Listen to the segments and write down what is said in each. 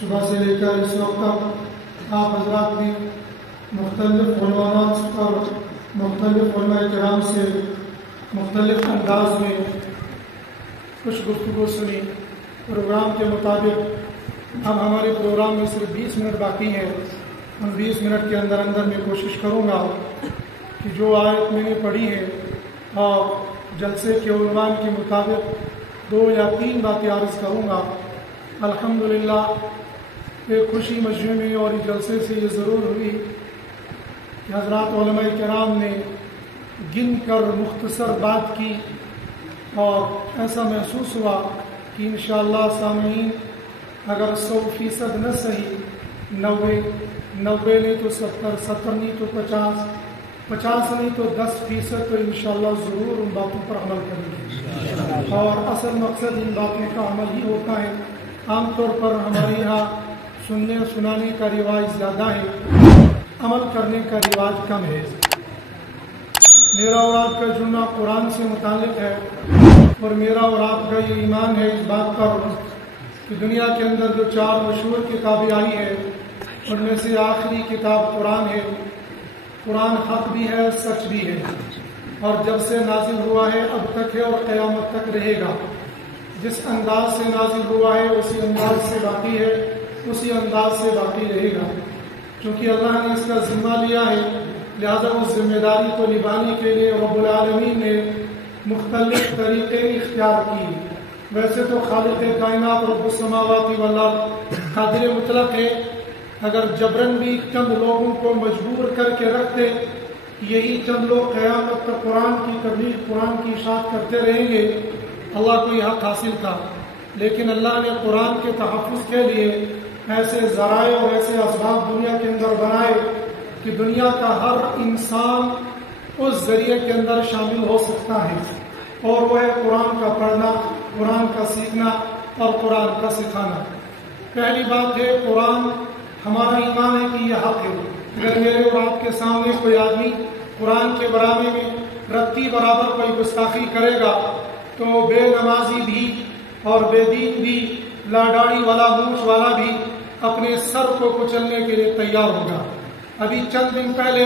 صبح سے لے کر اس وقت تک آپ حضرات نے مختلف عنوانات اور مختلف علماء کرام سے مختلف انداز میں کچھ گفتگو سنی. پروگرام کے مطابق اب ہمارے پروگرام میں صرف 20 منٹ باقی ہیں. ان 20 منٹ کے اندر میں کوشش کروں گا کہ جو آیت میں نے پڑھی ہے اور جلسے کے عنوان کے مطابق 2 یا 3 باتیں عرض کروں گا. الحمدللہ ایک خوشی مجمع میں اور اس جلسے سے یہ ضرور ہوئی کہ حضرات علماء کرام نے گن کر مختصر بات کی اور ایسا محسوس ہوا کہ انشاءاللہ سامعین اگر 100% نہ صحیح 90 نہیں تو 70 نہیں تو 50 نہیں تو 10% تو انشاءاللہ ضرور ان باتوں پر عمل کریں گے. اور اصل مقصد ان باتوں کا عمل ہی ہوتا ہے. عام طور پر ہمارے یہاں سننے سنانے کا رواج زیادہ ہے، عمل کرنے کا رواج کم ہے. میرا اور آپ کا جملہ قرآن سے متعلق ہے اور میرا اور آپ کا یہ ایمان ہے اس بات پر کہ دنیا کے اندر جو 4 مشہور کتابیں آئی ہیں ان میں سے آخری کتاب قرآن ہے. قرآن حق بھی ہے، سچ بھی ہے، اور جب سے نازل ہوا ہے اب تک ہے اور قیامت تک رہے گا. جس انداز سے نازل ہوا ہے اسی انداز سے باقی ہے، اسی انداز سے باقی رہے گا. کیونکہ اللہ نے اس کا ذمہ لیا ہے، لہذا اس ذمہ داری کو نبھانے کے لیے رب العالمین نے مختلف طریقے اختیار کیے. ویسے تو خالق کائنات رب السماوات والارض قادر مطلق ہے. اگر جبرن بھی چند لوگوں کو مجبور کر کے رکھتے، یہی چند لوگ قیامت تک قرآن کی تبلیغ، قرآن کی اشاعت کرتے رہیں گے، اللہ کو یہ حق حاصل تھا. لیکن اللہ نے قرآن کے تحفظ کے لیے ایسے ذرائع اور ایسے اسباب دنیا کے اندر بنائے کہ دنیا کا ہر انسان اس ذریعے کے اندر شامل ہو سکتا ہے، اور وہ ہے قرآن کا پڑھنا، قرآن کا سیکھنا اور قرآن کا سکھانا. پہلی بات ہے قرآن ہمارا ایمان ہے کہ یہ حق ہے. اگر میرے اور آپ کے سامنے کوئی آدمی قرآن کے برابر میں رتی برابر کوئی گستاخی کرے گا تو بے نمازی بھی اور بے دین بھی، لاڈاڑی والا، مونچھ والا بھی اپنے سر کو کچلنے کے لیے تیار ہوگا. ابھی چند دن پہلے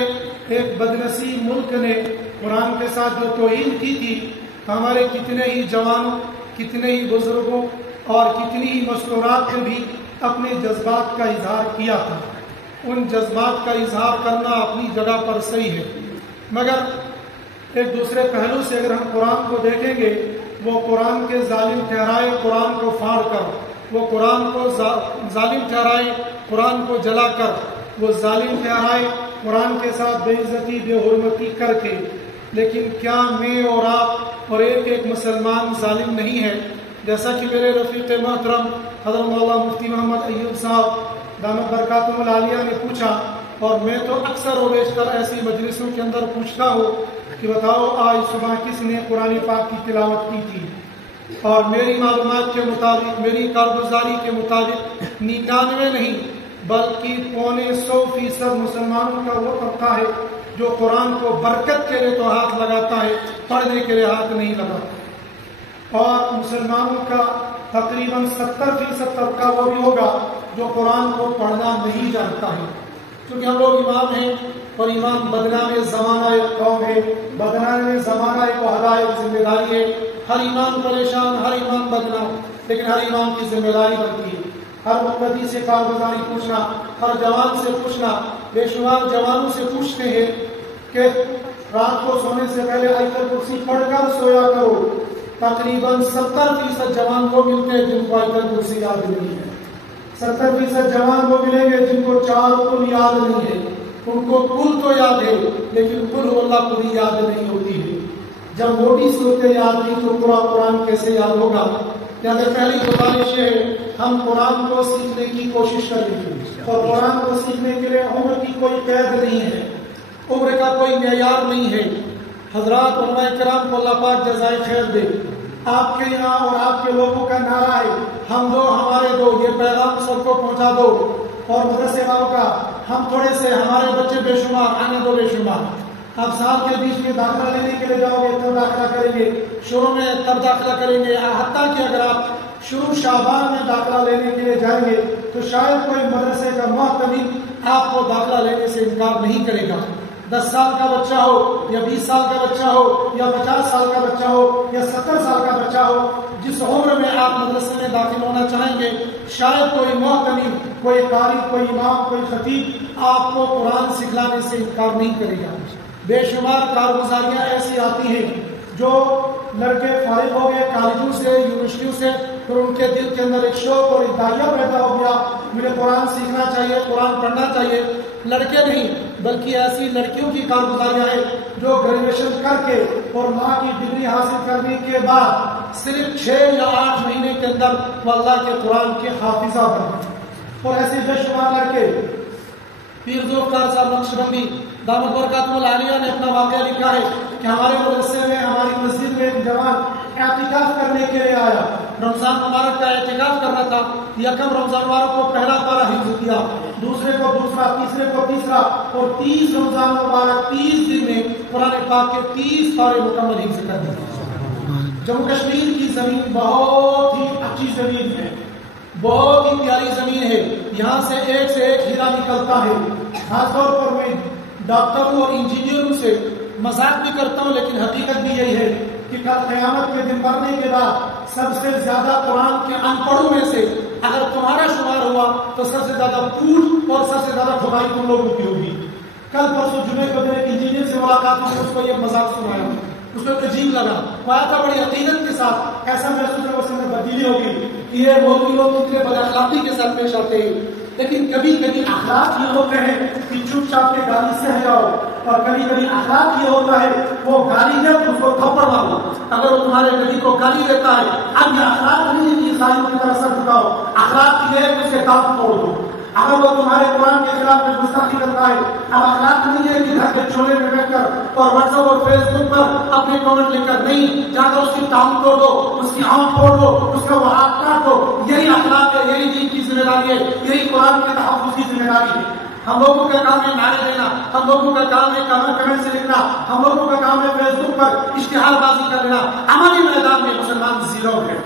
ایک بدنصیب ملک نے قرآن کے ساتھ جو توہین کی تھی، ہمارے کتنے ہی جوانوں، کتنے ہی بزرگوں اور کتنی ہی مستورات نے بھی اپنے جذبات کا اظہار کیا تھا. ان جذبات کا اظہار کرنا اپنی جگہ پر صحیح ہے، مگر ایک دوسرے پہلو سے اگر ہم قرآن کو دیکھیں گے، وہ قرآن کے ظالم ٹھہرائے قرآن کو پھاڑ کر، وہ قرآن کو ظالم ٹھہرائے قرآن کو جلا کر، وہ ظالم ٹھہرائے قرآن کے ساتھ بے عزتی، بے حرمتی کر کے. لیکن کیا میں اور آپ اور ایک مسلمان ظالم نہیں ہے؟ جیسا کہ میرے رفیق محترم حضرت مولانا مفتی محمد ایوب صاحب دامت برکاتہم العالیہ نے پوچھا، اور میں تو اکثر و بیشتر ایسی مجلسوں کے اندر پوچھتا ہوں کہ بتاؤ آج صبح کس نے قرآن پاک کی تلاوت کی تھی؟ اور میری معلومات کے مطابق، میری کارگزاری کے مطابق 99 نہیں بلکہ 125% مسلمانوں کا وہ طبقہ ہے جو قرآن کو برکت کے لیے تو ہاتھ لگاتا ہے، پڑھنے کے لیے ہاتھ نہیں لگاتا. اور مسلمانوں کا تقریباً 70% طبقہ وہ بھی ہوگا جو قرآن کو پڑھنا نہیں جانتا ہے. کیونکہ ہم لوگ امام ہیں اور امام بدنام زمانہ ایک قوم ہے، بدنام زمانہ ایک عہدہ، ایک ذمہ داری ہے. ہر امام پریشان، ہر امام بدنام، لیکن ہر امام کی ذمہ داری بنتی ہے ہر مقتدی سے کارگزاری پوچھنا، ہر جوان سے پوچھنا. بے شمار جوانوں سے پوچھتے ہیں کہ رات کو سونے سے پہلے آیت الکرسی پڑھ کر سویا کرو. تقریباً 70% جوان کو ملتے ہیں جن کو آیت الکرسی یاد نہیں ہے. 70% جوان کو ملیں گے جن کو 4 کل یاد نہیں ہے. ان کو کل تو یاد ہے لیکن کل اللہ پوری یاد نہیں ہوتی ہے. جب موٹی صورتیں یاد نہیں تو پورا قرآن کیسے یاد ہوگا؟ لہٰذا پہلی گزارش ہے ہم قرآن کو سیکھنے کی کوشش کریں، اور قرآن کو سیکھنے کے لیے عمر کی کوئی قید نہیں ہے، عمر کا کوئی معیار نہیں ہے. حضرات علماء کرام کو اللہ پاک جزائے خیر دے. آپ کے یہاں اور آپ کے لوگوں کا نعرہ ہے ہم دو ہمارے دو، یہ پیغام سب کو پہنچا دو. اور مدرسے والوں کا ہم تھوڑے سے، ہمارے بچے بے شمار، آنے دو بے شمار. آپ سال کے بیچ میں داخلہ لینے کے لیے جاؤ گے تب داخلہ کریں گے، شروع میں تب داخلہ کریں گے. حتیٰ کہ اگر آپ شروع شعبان میں داخلہ لینے کے لیے جائیں گے تو شاید کوئی مدرسے کا محتمل آپ کو داخلہ لینے سے انکار نہیں کرے گا. 10 سال کا بچہ ہو یا 20 سال کا بچہ ہو یا 50 سال کا بچہ ہو یا 70 سال کا بچہ ہو، جس عمر میں آپ مدرسے میں داخل ہونا چاہیں گے، شاید کوئی محتمل، کوئی قاری، کوئی امام، کوئی خطیب آپ کو قرآن سکھلانے سے انکار نہیں کرے گا. بے شمار کارگزاریاں ایسی آتی ہیں جو لڑکے فارغ ہو گئے کالجوں سے، یونیورسٹیوں سے، پھر ان کے دل کے اندر ایک شوق اور ایک دائرہ پیدا ہو گیا، مجھے قرآن سیکھنا چاہیے، قرآن پڑھنا چاہیے. لڑکے نہیں بلکہ ایسی لڑکیوں کی کارگزاریاں ہیں جو گریجویشن کر کے اور ماں کی ڈگری حاصل کرنے کے بعد صرف 6 یا 8 مہینے کے اندر وہ اللہ کے قرآن کے حافظہ بن گئے. اور ایسے بے شمار لڑکے. پیر ذوالفقار صاحب نقشبندی دامت برکاتہ العالیہ نے اپنا واقعہ لکھا ہے کہ ہمارے مدرسے میں، ہماری مسجد میں ایک جوان اعتکاف کرنے کے لیے آیا. رمضان مبارک کا اعتکاف کر رہا تھا. یکم رمضان مبارک کو پہلا پارہ حفظ کیا، دوسرے کو دوسرا، تیسرے کو تیسرا، اور 30 رمضان مبارک 30 دن میں قرآن پاک کے 30 پارے مکمل حفظ کر دیے. جموں کشمیر کی زمین بہت ہی اچھی زمین ہے، بہت ہی پیاری زمین ہے. یہاں سے ایک ہیرا نکلتا ہے. خاص طور پر میں ڈاکٹروں اور انجینئروں سے مذاق بھی کرتا ہوں، لیکن حقیقت بھی یہی ہے کہ کل قیامت کے دن مرنے کے بعد سب سے زیادہ قرآن کے ان پڑھوں میں سے اگر تمہارا شمار ہوا تو سب سے زیادہ پوچھ اور سب سے زیادہ خدائی تم لوگوں کی ہوگی. کل پرسوں جمعے کو میرے انجینئر سے ملاقات ہوئی، اس کو یہ مذاق سنایا، اس کو عجیب لگا. وہ آیا تھا بڑی عقیدت کے ساتھ، ایسا محسوس ہے اس میں تبدیلی ہوگی کہ یہ مولوی لوگ کتنے بد اخلاقی کے ساتھ پیش آتے ہیں. لیکن کبھی کبھی اخلاق یہ ہوتے ہیں کہ چپ چاپ کے گالی سہ جاؤ، اور کبھی کبھی اخلاق یہ ہوتا ہے وہ گالی جب اس کو تھپڑ مارو. اگر وہ تمہارے نبی کو گالی دیتا ہے، اب یہ اخلاق نہیں کہ عیسائیوں کی طرح سر جھکاؤ، اخلاق یہ ہے کہ اس کے دانت توڑ دو. اگر وہ تمہارے قرآن کے خلاف میں گستاخی کرتا ہے، اب اخلاق نہیں ہے کہ گھر کے چولہے میں بیٹھ کر اور واٹس ایپ اور فیس بک پر اپنے کامنٹ لکھ کر، نہیں، جا کر اس کی ٹانگ توڑ دو، اس کی آنکھ توڑ دو، اس کا وہ ہاتھ کاٹ دو. یہی اخلاق ہے، یہی دین کی ذمہ داری ہے، یہی قرآن کے تحفظ کی ذمہ داری ہے. ہم لوگوں کا کام ہے نعرے دینا، ہم لوگوں کا کام ہے کمنٹ سے لکھنا، ہم لوگوں کا کام ہے فیس بک پر اشتہار بازی کر لینا. عملی میدان میں مسلمان زیرو ہے.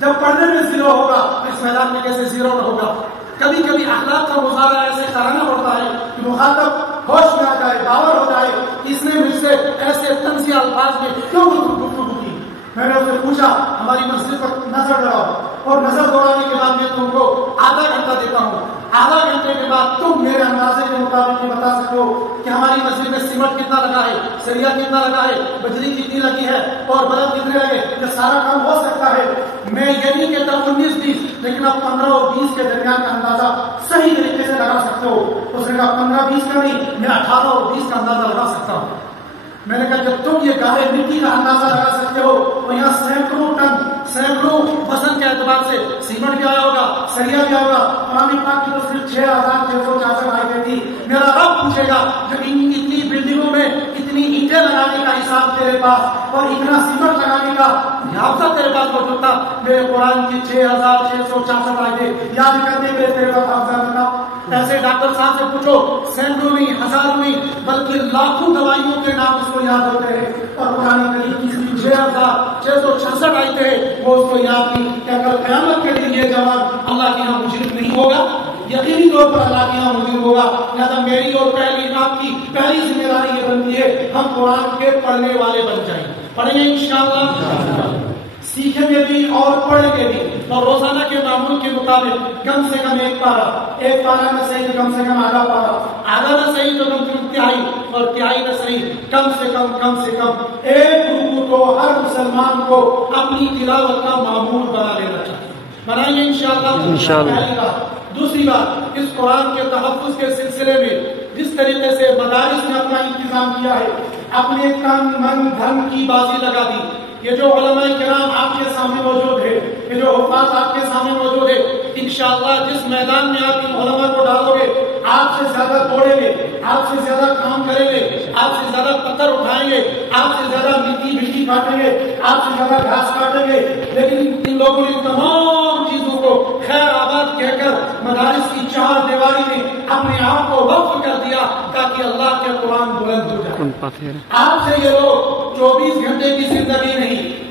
جب پڑھنے میں زیرو ہوگا تو اس میدان میں کیسے زیرو نہ ہوگا. کبھی کبھی اخلاق کا مظاہرہ ایسے کرانا پڑتا ہے کہ مخاطب ہوش میں آ جائے، باور ہو جائے کہ اس نے مجھ سے ایسے طنزیہ الفاظ میں کیوں گفتگو کی. میں نے اسے پوچھا، ہماری مسجد پر نظر دوڑاؤ، اور نظر دوڑانے کے بعد میں تم کو آدھا گھنٹہ دیتا ہوں. آدھا گھنٹے کے بعد تم میرے اندازے کے مطابق یہ بتا سکتے ہو کہ ہماری مسجد میں سیمنٹ کتنا لگا ہے، سریا کتنا لگا ہے، بجری کتنی لگی ہے، اور بلب کتنے لگے. یہ سارا کام ہو سکتا ہے. میں یہ نہیں کہتا 19-20، لیکن آپ 15 اور 20 کے درمیان کا اندازہ صحیح طریقے سے لگا سکتے ہو. اس نے کہا 15-20 کا نہیں، میں 18 اور 20 کا اندازہ لگا سکتا ہوں. میں نے کہا جب تم یہ گاہے مٹی کا اندازہ لگا سکتے ہو تو یہاں سینکڑوں وزن کے اعتبار سے سیمنٹ بھی آیا ہوگا، سریا بھی آیا ہوگا. قرآن پاک کی تو صرف 6,666 آیتیں تھی. میرا رب پوچھے گا جب اتنی بلڈنگوں میں اتنی اینٹیں لگانے کا حساب تیرے پاس اور اتنا سیمنٹ لگانے کا یافتہ تیرے پاس موجود تھا، میرے قرآن کی 6,666 آیتیں یاد کرنے کے تیرے پاس افضل بتا. ایسے ڈاکٹر صاحب سے پوچھو، سینکڑوں نہیں، ہزاروں نہیں، بلکہ لاکھوں دوائیوں کے نام اس کو یاد ہوتے ہیں، اور قرآن کریم کی 6,666 آیتیں ہیں وہ اس کو یاد نہیں. کہ اگر قیامت کے دن یہ جوان اللہ کے یہاں مشرک نہیں ہوگا، یقینی طور پر اللہ کے یہاں مشرک ہوگا. لہٰذا میری اور پہلی آپ کی پہلی ذمہ داری یہ بنتی ہے ہم قرآن کے پڑھنے والے بن جائیں. پڑھیں گے انشاءاللہ، سیکھیں گے بھی اور پڑھیں گے بھی، اور روزانہ کے معمول کے مطابق کم سے کم ایک پارہ نہ صحیح تو کم سے کم آدھا پارہ، آدھا نہ صحیح تو کم سے کم تہائی، اور تہائی نہ صحیح کم سے کم ایک رکوع تو ہر مسلمان کو اپنی تلاوت کا معمول بنا لینا چاہیے. بنائیے انشاءاللہ. پہلی بات. دوسری بات، اس قرآن کے تحفظ کے سلسلے میں جس طریقے سے مدارس نے اپنا انتظام کیا ہے، اپنے تن من دھن کی بازی لگا دی. یہ جو علماء کرام آپ کے سامنے موجود ہے، یہ جو حفاظ آپ کے سامنے موجود ہے، انشاءاللہ جس میدان میں آپ ان علماء کو ڈالو گے، آپ سے زیادہ دوڑیں گے، آپ سے زیادہ کام کریں گے، آپ سے زیادہ پتھر اٹھائیں گے، آپ سے زیادہ مٹی کاٹیں گے، آپ سے زیادہ گھاس کاٹیں گے. لیکن ان لوگوں نے تمام چیزوں کو خیر آباد کہہ کر مدارس کی 4 دیواری میں اپنے آپ کو وقف کر دیا تاکہ اللہ کے قرآن بلند ہو جائے. آپ سے یہ لوگ 24 گھنٹے کی زندگی نہیں،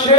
6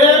1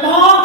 5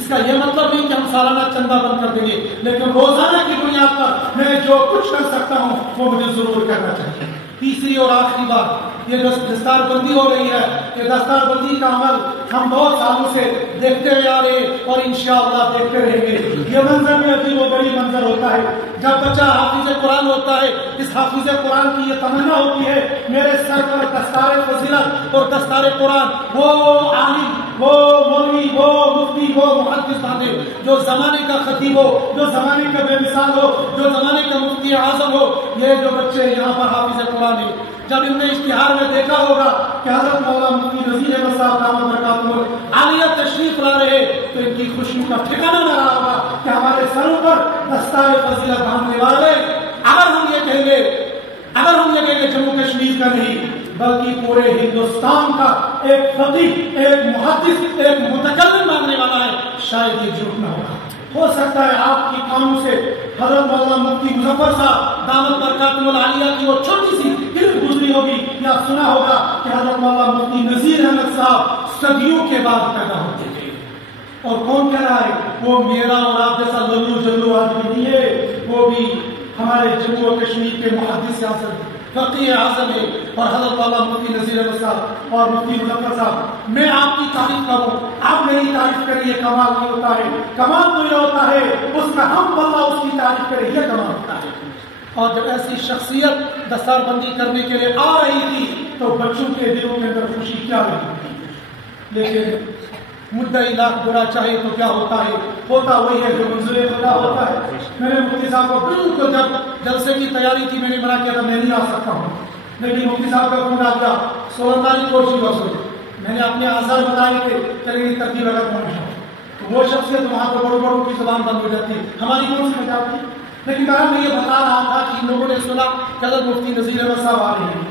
اس کا یہ مطلب نہیں کہ ہم سالانہ چندہ بند کر دیں گے، لیکن روزانہ کی بنیاد پر میں جو کچھ کر سکتا ہوں وہ مجھے ضرور کرنا چاہیے۔ تیسری اور آخری بات، یہ جو دستار بندی ہو رہی ہے، یہ دستار بندی کا عمل ہم بہت سالوں سے دیکھتے ہوئے آ رہے اور انشاءاللہ دیکھتے رہیں گے۔ یہ منظر میں عجیب و غریب منظر ہوتا ہے جب بچہ حافظ قرآن ہوتا ہے، اس حافظ قرآن کی یہ تمنا ہوتی ہے میرے سر پر دستار فضیلت اور دستار قرآن وہ عالم، وہ مولوی، وہ مفتی، وہ محدث باندھے جو زمانے کا خطیب ہو، جو زمانے کا بے مثال ہو، جو زمانے کا مفتی اعظم ہو۔ یہ جو بچے یہاں پر حافظ قرآن ہے، جب ان نے اشتہار میں دیکھا ہوگا کہ حضرت مولانا مفتی نذیر احمد صاحب دامت برکاتہ عالیہ تشریف لا رہے تو ان کی خوشی کا ٹھکانہ نہ رہا ہوگا کہ ہمارے سروں پر دستار فضیلت باندھنے والے۔ اگر ہم یہ کہیں گے جموں کشمیر کا نہیں بلکہ پورے ہندوستان کا ایک فقیہ، ایک محدث، ایک متکلم ماننے والا ہے، شاید یہ جھوٹ نہ ہوگا۔ ہو سکتا ہے آپ کی کانوں سے حضرت مولانا مفتی مظفر صاحب دامت برکاتہ العالیہ کی وہ چھوٹی سی علم گزری ہوگی یا سنا ہوگا کہ حضرت مولانا مفتی نذیر احمد صاحب صدیوں کے بعد پیدا ہوتے تھے، اور کون کہہ رہا ہے وہ میرا اور آپ جیسا للو جلو آدمی نہیں ہے، وہ بھی ہمارے جموں و کشمیر کے محدث اعظم فقیہ اعظم ہے، اور حضرت مولانا مفتی نذیر احمد صاحب اور مفتی مظفر صاحب۔ میں آپ کی تعریف کروں، آپ میری تعریف کریں، یہ کمال نہیں ہوتا ہے۔ کمال تو یہ ہوتا ہے اس کا ہم اللہ اس کی تعریف کرے، یہ کمال ہوتا ہے۔ اور جب ایسی شخصیت دستار بندی کرنے کے لیے آ رہی تھی تو بچوں کے دلوں کے اندر خوشی کیا رہی تھی، لیکن مدعی لاکھ برا چاہے تو کیا ہوتا ہے، ہوتا وہی ہے جو منظور خدا ہوتا ہے۔ میں نے مفتی صاحب کو بالکل جب جلسے کی تیاری تھی میں نے منع کیا تھا میں نہیں آ سکتا ہوں، لیکن مفتی صاحب کا فون آ گیا 16 تاریخ کو میں نے اپنے آزار بتائے کہ چلے ترتیب اگر پہنچا وہ شخصیت وہاں تو بڑوں بڑوں کی زبان بند ہو جاتی ہے، ہماری کون سی مجال تھی۔ لیکن میں یہ بتا رہا تھا کہ ان لوگوں نے سنا کہ حضرت مفتی نذیر احمد صاحب آ رہے ہیں،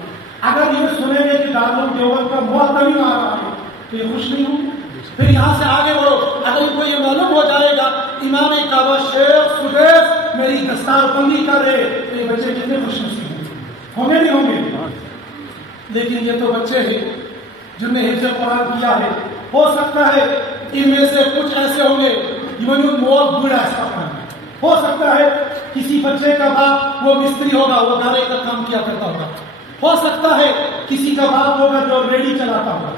اگر یہ سنیں گے کہ دارالعلوم دیوبند کا محترم آ رہا ہے تو یہ خوش نہیں ہوں۔ پھر یہاں سے آگے بڑھو، اگر ان کو یہ معلوم ہو جائے گا امام کعبہ شیخ سدیس میری دستار بندی کر رہے تو یہ بچے کتنے خوش نصیب ہوں گے نہیں ہوں گے۔ لیکن یہ تو بچے ہیں جن نے حفظ قرآن کیا ہے، ہو سکتا ہے ان میں سے کچھ ایسے ہوں گے بہت برا ایسا ہو سکتا ہے کسی بچے کا باپ وہ مستری ہوگا، وہ گھرے کا کام کیا کرتا ہوگا، ہو سکتا ہے کسی کا باپ ہوگا جو ریڈی چلاتا ہوگا،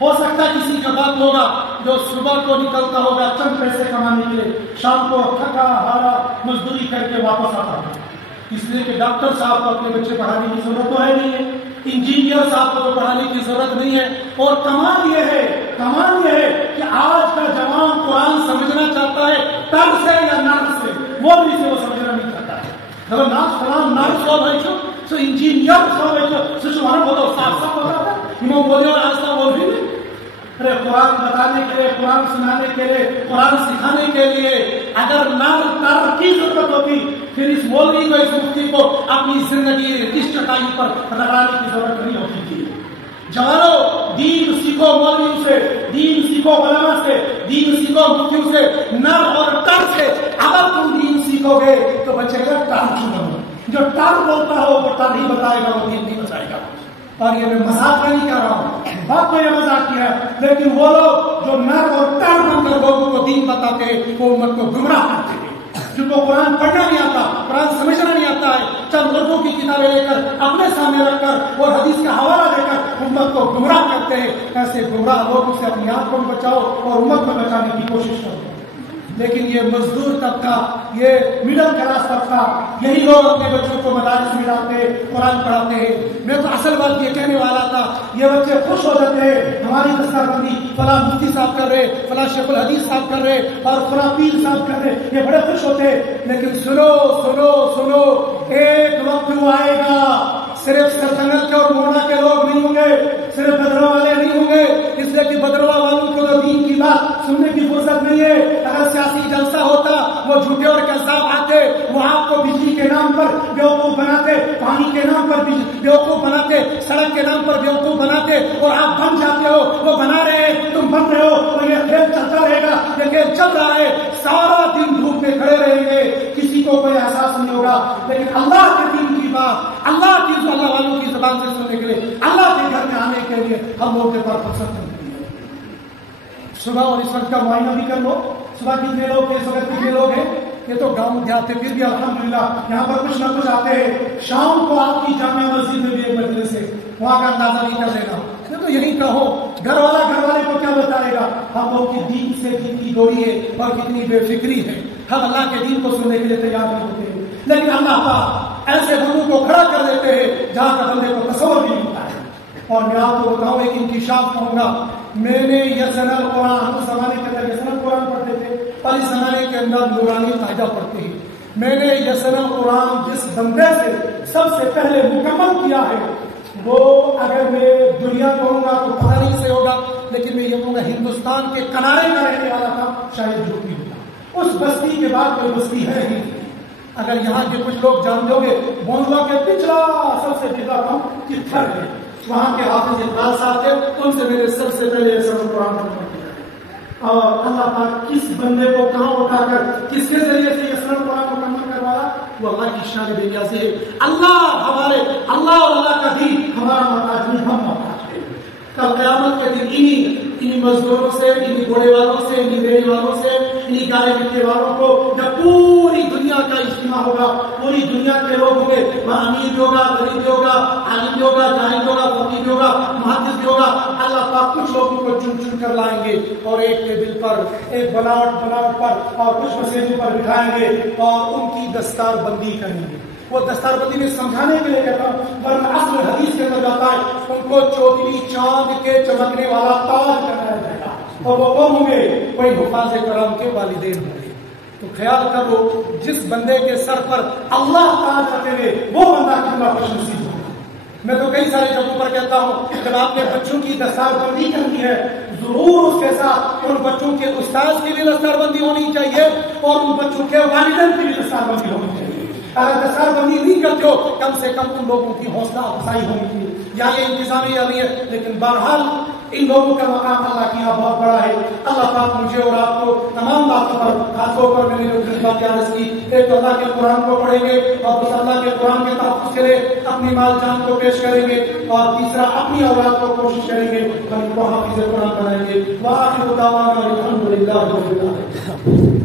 ہو سکتا ہے کسی کا باپ ہوگا جو صبح کو نکلتا ہوگا چند پیسے کمانے کے لیے، شام کو تھکا ہارا مزدوری کر کے واپس آتا ہوگا۔ اس لیے کہ ڈاکٹر صاحب کو اپنے بچے پڑھانے کی ضرورت تو ہے نہیں ہے، انجینئر صاحب کو تو پڑھانے کی ضرورت نہیں ہے۔ اور کمال یہ ہے کہ آج کا جوان قرآن سمجھنا چاہتا ہے تر سے یا نر سے، مولوی سے وہ سمجھنا نہیں چاہتا ہے۔ اگر ناس فلان نر سو بھائی سو انجینئر سو بھائی سو شمار ہوتا صاف صاف ہوتا تھا امام بولے اور آج تک مولوی نہیں۔ ارے قرآن بتانے کے لیے، قرآن سنانے کے لیے، قرآن سکھانے کے لیے اگر نر تر کی ضرورت ہوتی پھر اس مولوی کو، اس مفتی کو اپنی زندگی اس چٹائی پر رگڑانے کی ضرورت نہیں ہوتی تھی۔ جوانوں، دین سیکھو مولویوں سے، دین سیکھو علماء سے، دین سیکھو مفتیوں سے، نر اور ٹر سے۔ اگر تم دین سیکھو گے تو بچے گا ٹر کیوں بنو، جو ٹر بولتا ہو وہ ٹر ہی بتائے گا، وہ دین نہیں بتائے گا۔ اور یہ میں مذاق نہیں کر رہا ہوں، بات میں یہ مذاق کیا ہے، لیکن وہ لوگ جو نر اور ٹر بن کر لوگوں کو دین بتاتے ہیں وہ امت کو گمراہ کرتے ہیں۔ جن کو قرآن پڑھنا نہیں آتا، قرآن سمجھنا نہیں آتا ہے، چند لوگوں کی کتابیں لے کر اپنے سامنے رکھ کر اور حدیث کا حوالہ دے کر امت کو گمراہ کرتے ہیں۔ ایسے گمراہ لوگوں سے اپنی آپ کو بچاؤ اور امت کو بچانے کی کوشش کرو۔ لیکن یہ مزدور طبقہ، یہ مڈل کلاس طبقہ، یہی لوگ اپنے بچوں کو مدارس میں ڈالتے ہیں، قرآن پڑھاتے ہیں۔ میں تو اصل بات یہ کہنے والا تھا، یہ بچے خوش ہو جاتے ہیں ہماری دستار بندی فلاں مفتی صاحب کر رہے، فلاں شیخ الحدیث صاحب کر رہے اور فلاں پیر صاحب کر رہے، یہ بڑے خوش ہوتے ہیں۔ لیکن سنو سنو سنو، ایک وقت وہ آئے گا صرف سلطنت کے اور مونا کے لوگ نہیں ہوں گے، صرف بدروا والے نہیں ہوں گے، اس لیے کہ بدروا والوں کو تو دین کی بات سننے کی فرصت نہیں ہے۔ اگر سیاسی جلسہ ہوتا وہ جھوٹے اور کذاب آتے، وہ آپ کو بجلی کے نام پر بیوقوف بناتے، پانی کے نام پر بیوقوف بناتے، سڑک کے نام پر بیوقوف بناتے، اور آپ بن جاتے ہو، وہ بنا رہے ہیں تم بن رہے ہو، اور یہ کھیل چلتا رہے گا، یہ کھیل چل رہا ہے، سارا دن دھوپ میں کھڑے رہیں گے، کسی کو کوئی احساس نہیں ہوگا۔ لیکن اللہ کے دین کی بات، اللہ کی اللہ والوں کی زبان سے سننے کے لیے، اللہ کے گھر میں آنے کے لیے ہم لوگ کے پاس فرصت نہیں ہے۔ صبح اور اس وقت کا معائنہ بھی کر لو، صبح کتنے لوگ تھے، اس وقت کتنے لوگ ہیں؟ یہ تو گاؤں دیہات پھر بھی الحمدللہ یہاں پر کچھ نہ کچھ آتے ہیں. شام کو آپ کی جامع مسجد میں بھی ایک مجلس ہے، وہاں کا اندازہ نہیں کر لینا. تو یہی کہو گھر والے کو کیا بتائے گا؟ ہم لوگ کی دین سے کتنی دوری ہے اور کتنی بے فکری ہے. ہم اللہ کے دین کو سننے کے لیے تیار نہیں ہوتے ہیں، لیکن اللہ پاک ایسے بندوں کو کھڑا کر دیتے ہیں جہاں کا بندے کو تصور بھی نہیں ہوتا ہے. اور میں آپ کو بتاؤں ایک انکشاف کہوں گا. میں نے یسن القرآن، اس زمانے کے اندر یسن القرآن پڑھتے تھے اور اس زمانے کے اندر نورانی قاعدہ پڑھتے ہیں. میں نے یسن القرآن جس بندے سے سب سے پہلے مکمل کیا ہے، وہ اگر میں دنیا کہوں گا تو پتہ نہیں سے ہوگا، لیکن میں یہ کہوں گا ہندوستان کے کنارے کا رہنے والا تھا، شاید جو بھی ہوتا. اس بستی کے بعد کوئی بستی ہے ہی. اگر یہاں کے کچھ لوگ جان دو گے بونزلہ کے پچھلا سب سے پچھلا کام کتھر ہے، وہاں کے حافظ اقبال صاحب تھے، ان سے میں نے سب سے پہلے یہ سب قرآن پڑھا. اور اللہ پاک کس بندے کو کہاں اٹھا کر کس کے ذریعے سے یہ سب قرآن مکمل کروایا، وہ اللہ کی شان بے نیازی ہے. اللہ اور اللہ کا دین ہمارا محتاج نہیں، ہم محتاج ہیں. کل قیامت کے دن انہی مزدوروں سے، انہی گھوڑے والوں سے، انہی ریڑھی والوں سے، انہی گائے مٹی والوں کو جب پوری دنیا کا اجتماع ہوگا، پوری دنیا کے لوگ ہوں گے، وہاں امیر بھی ہوگا، غریب بھی ہوگا، عالم بھی ہوگا، جاہل بھی ہوگا، فقیہ بھی ہوگا، محدث بھی ہوگا. اللہ پاک کچھ لوگوں کو چن چن کر لائیں گے اور ایک ٹیبل پر، ایک بناوٹ پر اور کچھ مسیحوں پر بٹھائیں گے اور ان کی دستار بندی کریں گے. وہ دستار بندی میں سمجھانے کے لیے کہتا ہوں، ورنہ اصل حدیث کے اندر جاتا ہے ان کو چودھری چاند کے چمکنے والا تاج کرنا جائے گا. اور وہ کون ہوں گے؟ کوئی حفاظ کرام کے والدین ہوں گے. تو خیال کرو جس بندے کے سر پر اللہ تاج رکھے گے وہ بندہ کتنا خوش نصیب ہوگا. میں تو کئی سارے جگہوں پر کہتا ہوں جب آپ نے بچوں کی دستار بندی کرنی ہے، ضرور اس کے ساتھ ان بچوں کے استاذ کی بھی دستار بندی ہونی چاہیے اور ان بچوں کے والدین کی بھی دستار بندی ہونی چاہیے. اگر دستار بندی نہیں کرتے ہو کم سے کم ان لوگوں کی حوصلہ افزائی ہونی چاہیے. یا یہ انتظامی عملی ہے، لیکن بہرحال ان لوگوں کا مقام اللہ کی یہاں بہت بڑا ہے. اللہ پاک مجھے اور آپ کو تمام باتوں پر، خاص طور پر میں نے جو خدمات عرض کی، ایک تو اللہ کے قرآن کو پڑھیں گے اور دوسرا اللہ کے قرآن کے تحفظ کے لیے اپنی مال جان کو پیش کریں گے اور تیسرا اپنی اولاد کو کوشش کریں گے ہم ان کو حافظ قرآن بنائیں گے. وآخر دعوانا الحمدللہ رب العالمین.